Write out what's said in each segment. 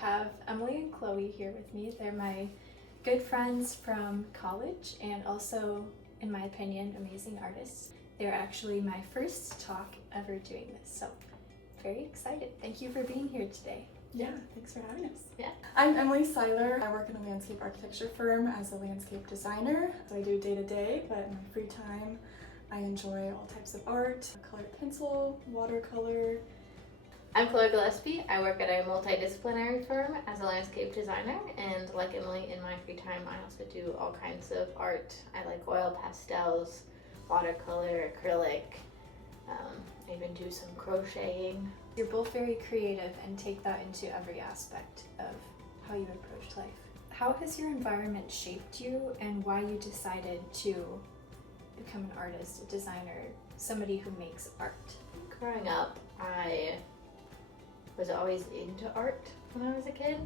have Emily and Chloe here with me. They're my good friends from college and also, in my opinion, amazing artists. They're actually my first talk ever doing this, so very excited. Thank you for being here today. Yeah, thanks for having us. Yeah. I'm Emily Siler. I work in a landscape architecture firm as a landscape designer. So I do day-to-day, but in my free time, I enjoy all types of art, colored pencil, watercolor. I'm Chloe Gillespie. I work at a multidisciplinary firm as a landscape designer, and like Emily, in my free time I also do all kinds of art. I like oil pastels, watercolor, acrylic, I even do some crocheting. You're both very creative and take that into every aspect of how you approach life. How has your environment shaped you and why you decided to become an artist, a designer, somebody who makes art? Growing up, I was always into art when I was a kid.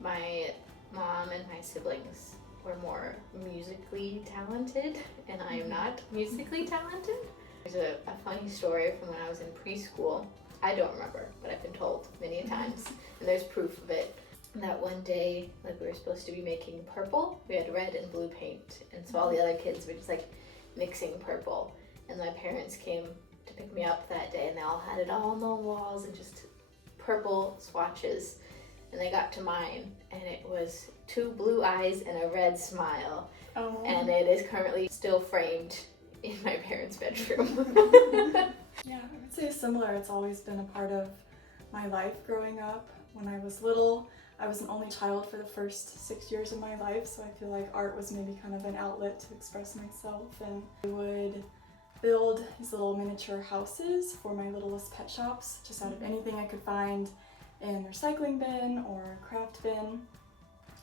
My mom and my siblings were more musically talented, and I am not musically talented. There's a funny story from when I was in preschool. I don't remember, but I've been told many times, and there's proof of it. That one day, like, we were supposed to be making purple. We had red and blue paint, and so all the other kids were just like mixing purple. And my parents came to pick me up that day, and they all had it all on the walls and just purple swatches. And they got to mine, and it was 2 blue eyes and a red smile. Oh. And it is currently still framed in my parents' bedroom. Yeah, I would say similar. It's always been a part of my life growing up. When I was little, I was an only child for the first 6 years of my life, so I feel like art was maybe kind of an outlet to express myself. And I would build these little miniature houses for my littlest pet shops, just out of anything I could find in a recycling bin or craft bin.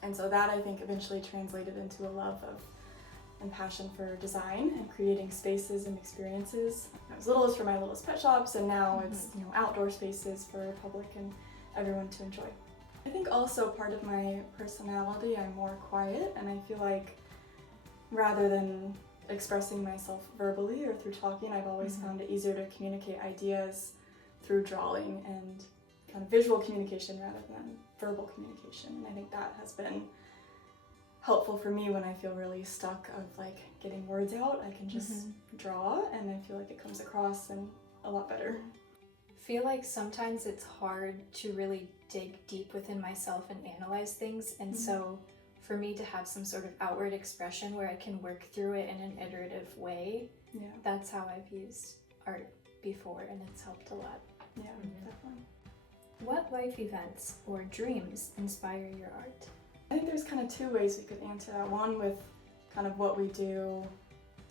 And so that, I think, eventually translated into a love of and passion for design and creating spaces and experiences. As little as for my littlest pet shops, and now it's outdoor spaces for the public and everyone to enjoy. I think also part of my personality, I'm more quiet, and I feel like rather than expressing myself verbally or through talking, I've always found it easier to communicate ideas through drawing and kind of visual communication rather than verbal communication. And I think that has been helpful for me when I feel really stuck of like getting words out. I can just draw, and I feel like it comes across and a lot better. I feel like sometimes it's hard to really dig deep within myself and analyze things, and so for me to have some sort of outward expression where I can work through it in an iterative way, that's how I've used art before, and it's helped a lot. Yeah, definitely. What life events or dreams inspire your art? I think there's kind of 2 ways we could answer that. One with kind of what we do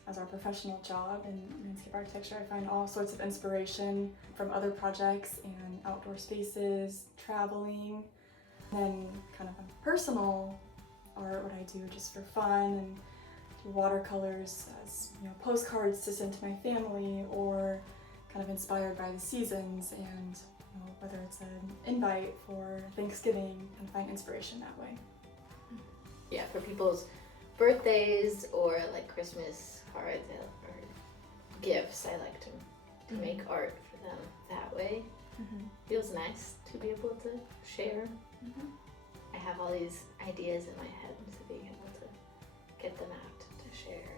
as our professional job in landscape architecture. I find all sorts of inspiration from other projects and outdoor spaces, traveling. And then kind of on personal art, what I do just for fun, and do watercolors as, postcards to send to my family, or kind of inspired by the seasons, and whether it's an invite for Thanksgiving, and find inspiration that way. Yeah, for people's birthdays or like Christmas cards or gifts, I like to make art for them that way. Feels nice to be able to share. I have all these ideas in my head, and so being able to get them out to share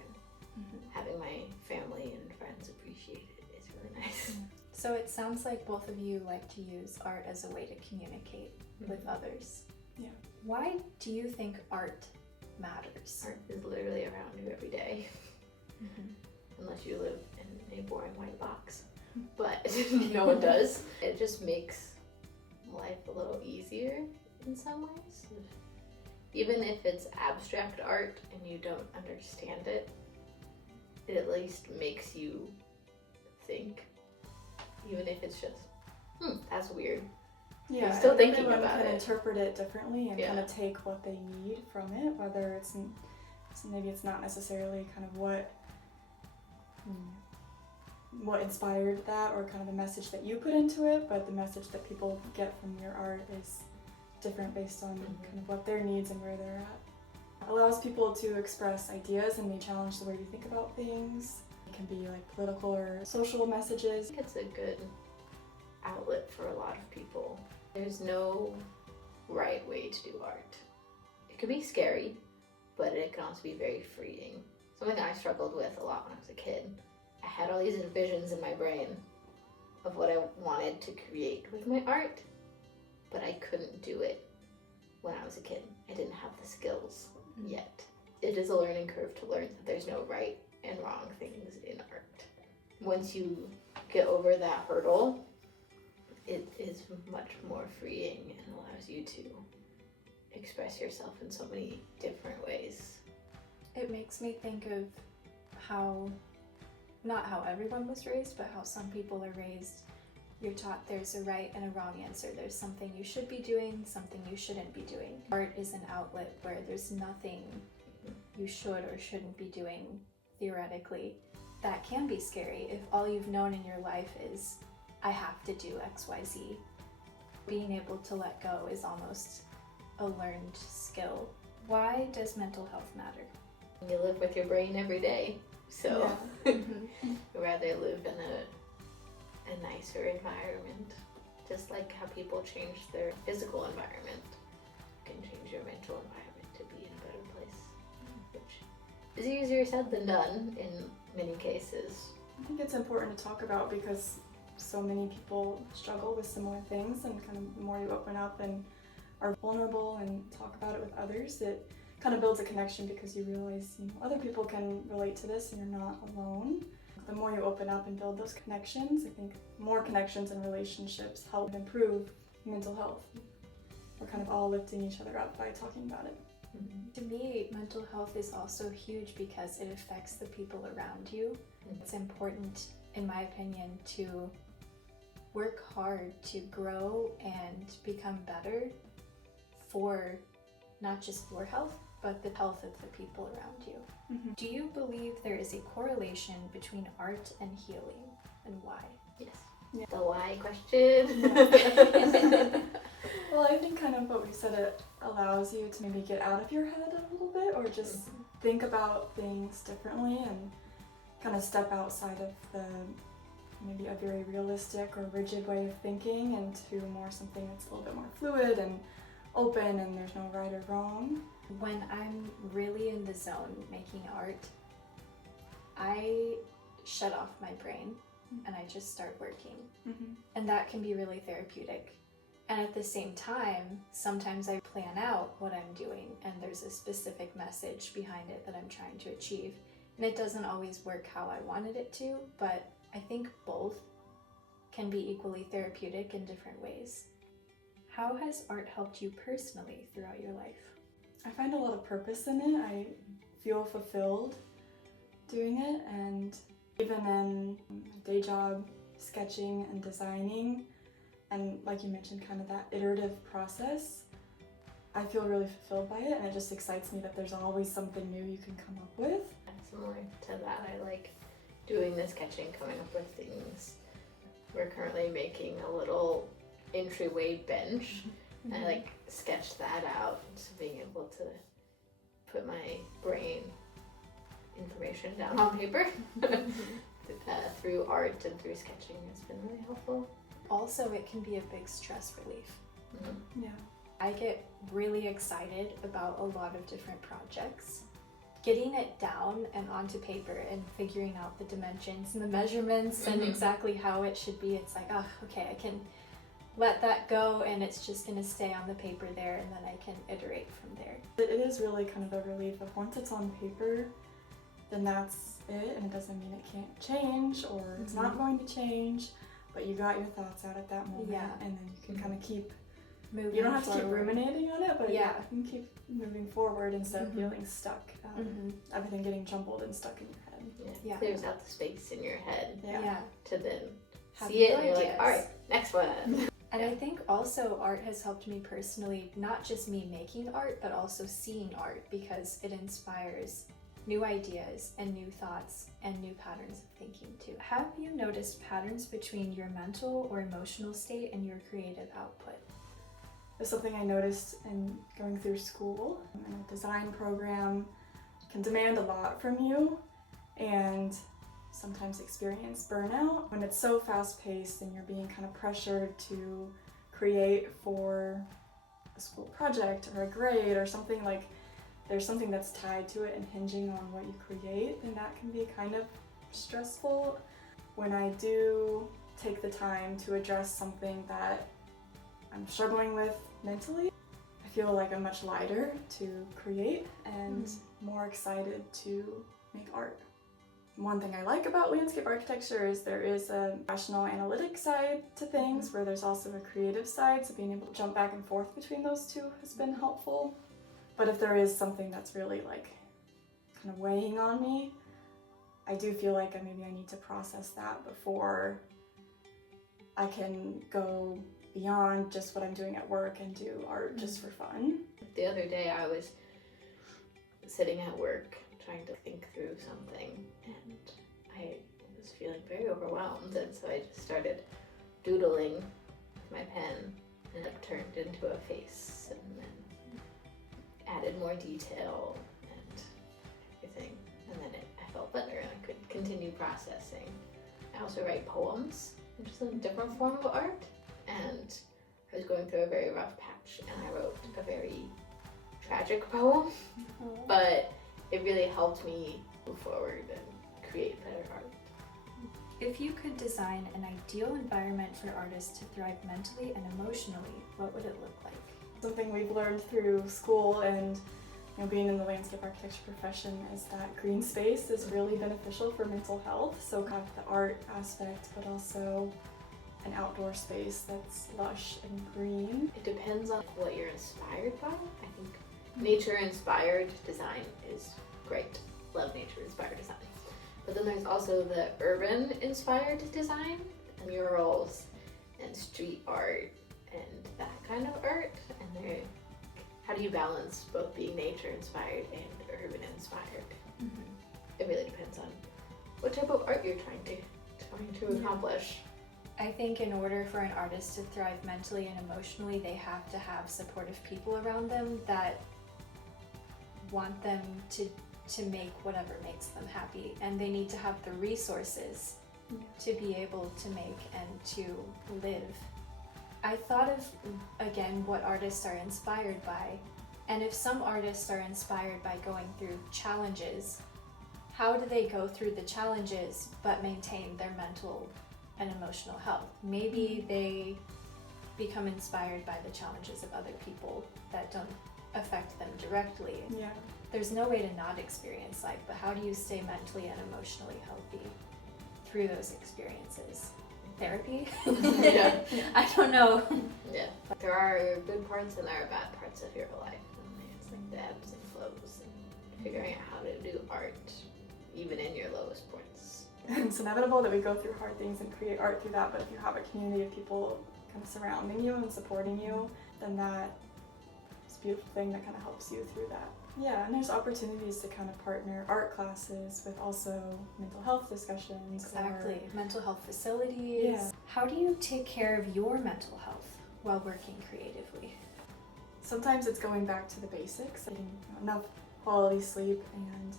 and having my family and friends appreciate it is really nice. So it sounds like both of you like to use art as a way to communicate with others. Yeah. Why do you think art matters? Art is literally around you every day, unless you live in a boring white box, but no one does. It just makes life a little easier in some ways. Even if it's abstract art and you don't understand it, it at least makes you think, even if it's just, that's weird. Yeah, I'm still thinking everyone about can it. Interpret it differently and kind of take what they need from it, whether it's maybe it's not necessarily kind of what inspired that, or kind of the message that you put into it, but the message that people get from your art is different based on kind of what their needs and where they're at. It allows people to express ideas and may challenge the way we think about things. It can be like political or social messages. I think it's a good outlet for a lot of people. There's no right way to do art. It can be scary, but it can also be very freeing. Something I struggled with a lot when I was a kid. I had all these visions in my brain of what I wanted to create with my art, but I couldn't do it when I was a kid. I didn't have the skills yet. It is a learning curve to learn that there's no right and wrong things in art. Once you get over that hurdle, it is much more freeing and allows you to express yourself in so many different ways. It makes me think of how, not how everyone was raised, but how some people are raised. You're taught there's a right and a wrong answer. There's something you should be doing, something you shouldn't be doing. Art is an outlet where there's nothing you should or shouldn't be doing, theoretically. That can be scary if all you've known in your life is, I have to do X, Y, Z. Being able to let go is almost a learned skill. Why does mental health matter? You live with your brain every day, so you'd rather live in a nicer environment. Just like how people change their physical environment, you can change your mental environment to be in a better place, which is easier said than done in many cases. I think it's important to talk about because so many people struggle with similar things, and kind of the more you open up and are vulnerable and talk about it with others, it kind of builds a connection because you realize, other people can relate to this and you're not alone. The more you open up and build those connections, I think more connections and relationships help improve mental health. We're kind of all lifting each other up by talking about it. To me, mental health is also huge because it affects the people around you. It's important, in my opinion, to work hard to grow and become better for not just your health, but the health of the people around you. Do you believe there is a correlation between art and healing, and why? Yes. Yeah. The why question. Well, I think kind of what we said, it allows you to maybe get out of your head a little bit, or just think about things differently and kind of step outside of the maybe a very realistic or rigid way of thinking into more something that's a little bit more fluid and open, and there's no right or wrong. When I'm really in the zone making art, I shut off my brain and I just start working. And that can be really therapeutic. And at the same time, sometimes I plan out what I'm doing and there's a specific message behind it that I'm trying to achieve. And it doesn't always work how I wanted it to, but I think both can be equally therapeutic in different ways. How has art helped you personally throughout your life? I find a lot of purpose in it. I feel fulfilled doing it, and even in my day job, sketching and designing, and like you mentioned, kind of that iterative process, I feel really fulfilled by it, and it just excites me that there's always something new you can come up with. Similar to that, I like doing the sketching, coming up with things. We're currently making a little entryway bench. I like sketched that out, so being able to put my brain information down on paper through art and through sketching has been really helpful. Also, it can be a big stress relief. Yeah. I get really excited about a lot of different projects. Getting it down and onto paper and figuring out the dimensions and the measurements and exactly how it should be, it's like, oh, okay, I can let that go and it's just going to stay on the paper there, and then I can iterate from there. It is really kind of a relief of once it's on paper, then that's it, and it doesn't mean it can't change or it's not going to change, but you got your thoughts out at that moment, and then you can kind of keep moving. You don't have forward. to keep ruminating on it, but Yeah. you can keep moving forward instead of feeling stuck, everything getting jumbled and stuck in your head. Yeah. Clears out the space in your head Yeah. to then Have see it new and you're ideas. like, alright, next one. And I think also art has helped me personally, not just me making art, but also seeing art, because it inspires new ideas and new thoughts and new patterns of thinking too. Have you noticed patterns between your mental or emotional state and your creative output? It's something I noticed in going through school. And a design program can demand a lot from you and sometimes experience burnout. When it's so fast-paced and you're being kind of pressured to create for a school project or a grade or something, like there's something that's tied to it and hinging on what you create, then that can be kind of stressful. When I do take the time to address something that I'm struggling with mentally, I feel like I'm much lighter to create and more excited to make art. One thing I like about landscape architecture is there is a rational analytic side to things where there's also a creative side, so being able to jump back and forth between those two has been helpful. But if there is something that's really like kind of weighing on me, I do feel like maybe I need to process that before I can go beyond just what I'm doing at work and do art just for fun. The other day I was sitting at work trying to think through something, and I was feeling very overwhelmed, and so I just started doodling with my pen, and it turned into a face, and then added more detail and everything, and then I felt better and I could continue processing. I also write poems, which is a different form of art, and I was going through a very rough patch, and I wrote a very tragic poem, but it really helped me move forward and create better art. If you could design an ideal environment for artists to thrive mentally and emotionally, what would it look like? Something we've learned through school and being in the landscape architecture profession is that green space is really beneficial for mental health. So kind of the art aspect, but also an outdoor space that's lush and green. It depends on what you're inspired by. I think nature-inspired design is great. Love nature-inspired design. But then there's also the urban-inspired design, murals and street art and that kind of art. And how do you balance both being nature-inspired and urban-inspired? It really depends on what type of art you're trying to accomplish. I think in order for an artist to thrive mentally and emotionally, they have to have supportive people around them that want them to make whatever makes them happy, and they need to have the resources to be able to make and to live. I thought of, again, what artists are inspired by, and if some artists are inspired by going through challenges, how do they go through the challenges but maintain their mental and emotional health? Maybe they become inspired by the challenges of other people that don't affect them directly. Yeah. There's no way to not experience life, but how do you stay mentally and emotionally healthy through those experiences? Therapy? Yeah. I don't know. Yeah. There are good parts and there are bad parts of your life. And it's like the ebbs and flows and figuring out how to do art even in your lowest points. It's inevitable that we go through hard things and create art through that, but if you have a community of people kind of surrounding you and supporting you, then that is a beautiful thing that kind of helps you through that. Yeah, and there's opportunities to kind of partner art classes with also mental health discussions. Exactly. Mental health facilities. Yeah. How do you take care of your mental health while working creatively? Sometimes it's going back to the basics, getting enough quality sleep and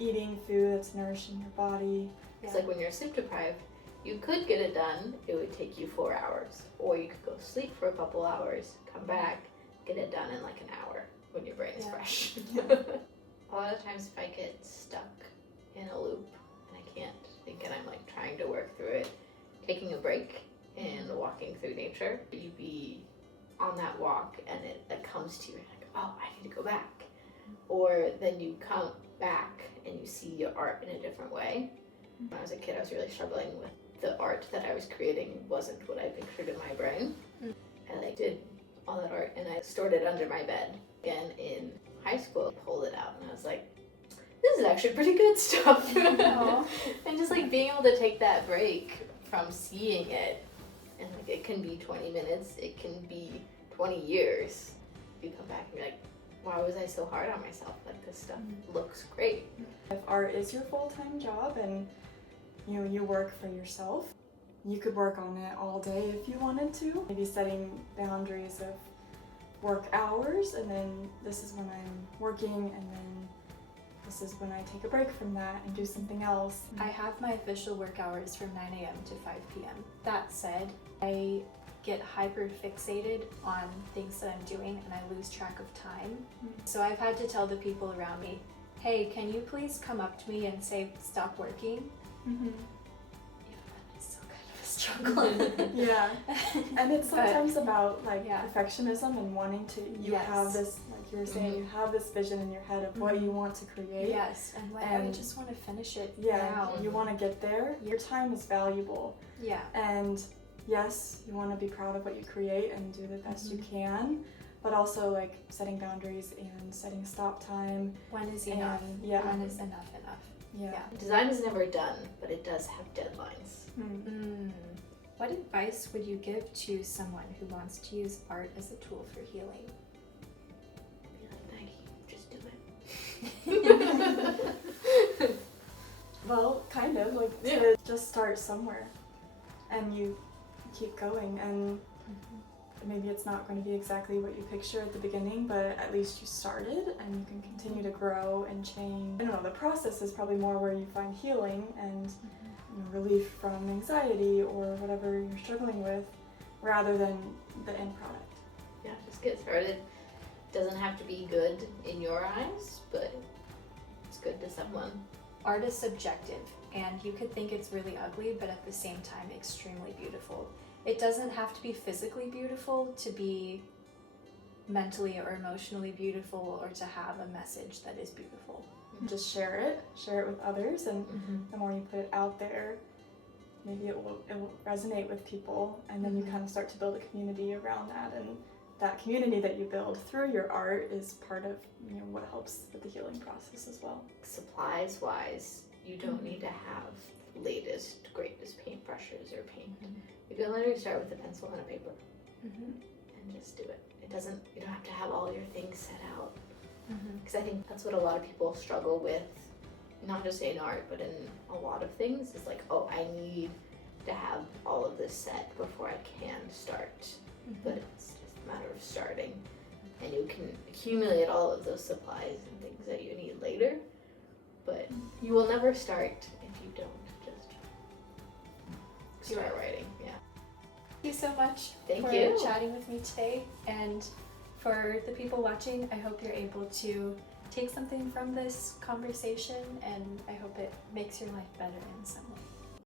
eating food that's nourishing your body. It's like when you're sleep deprived, you could get it done, it would take you 4 hours. Or you could go sleep for a couple hours, come back, get it done in like an hour when your brain is fresh. A lot of times if I get stuck in a loop and I can't think and I'm like trying to work through it, taking a break and walking through nature, you'd be on that walk and it comes to you and like, oh, I need to go back. Or then you come back and you see your art in a different way. When I was a kid, I was really struggling with the art that I was creating wasn't what I pictured in my brain. I did all that art and I stored it under my bed. Again, in high school, I pulled it out and I was like, this is actually pretty good stuff. And just like being able to take that break from seeing it, and like it can be 20 minutes, it can be 20 years. You come back and be like, why was I so hard on myself? Like this stuff looks great. If art is your full-time job and you work for yourself, you could work on it all day if you wanted to. Maybe setting boundaries of work hours, and then this is when I'm working, and then this is when I take a break from that and do something else. I have my official work hours from 9 a.m. to 5 p.m. That said, I get hyper fixated on things that I'm doing and I lose track of time. So I've had to tell the people around me, hey, can you please come up to me and say, stop working? Mm-hmm. It's still kind of a struggle. Yeah. And it's sometimes about like yeah. perfectionism and wanting to, you Yes. have this, like you were saying, you have this vision in your head of what you want to create. Yes, and like, I And just want to finish it Yeah, now. you want to get there. Your time is valuable. Yeah. And yes, you want to be proud of what you create and do the best you can, but also like setting boundaries and setting stop time. When is enough? Yeah. When is enough? Yeah. Design is never done, but it does have deadlines. What advice would you give to someone who wants to use art as a tool for healing? Be like, Maggie, just do it. Well, kind of like to just start somewhere, and you keep going, and maybe it's not going to be exactly what you picture at the beginning, but at least you started, and you can continue to grow and change. I don't know, the process is probably more where you find healing and relief from anxiety or whatever you're struggling with, rather than the end product. Yeah, just get started. Doesn't have to be good in your eyes, but it's good to someone. Art is subjective, and you could think it's really ugly, but at the same time extremely beautiful. It doesn't have to be physically beautiful to be mentally or emotionally beautiful or to have a message that is beautiful. Just share it with others, and the more you put it out there, maybe it will resonate with people, and then you kind of start to build a community around that, and that community that you build through your art is part of what helps with the healing process as well. Supplies wise, you don't need to have the latest, greatest paintbrushes or paint. You can literally start with a pencil and a paper and just do it. You don't have to have all your things set out. Because I think that's what a lot of people struggle with, not just in art, but in a lot of things. It's like, oh, I need to have all of this set before I can start. But it's just a matter of starting. And you can accumulate all of those supplies and things that you need later. But you will never start if you don't just start writing. Yeah. Thank you so much Thank for you. chatting with me today. And for the people watching, I hope you're able to take something from this conversation, and I hope it makes your life better in some way.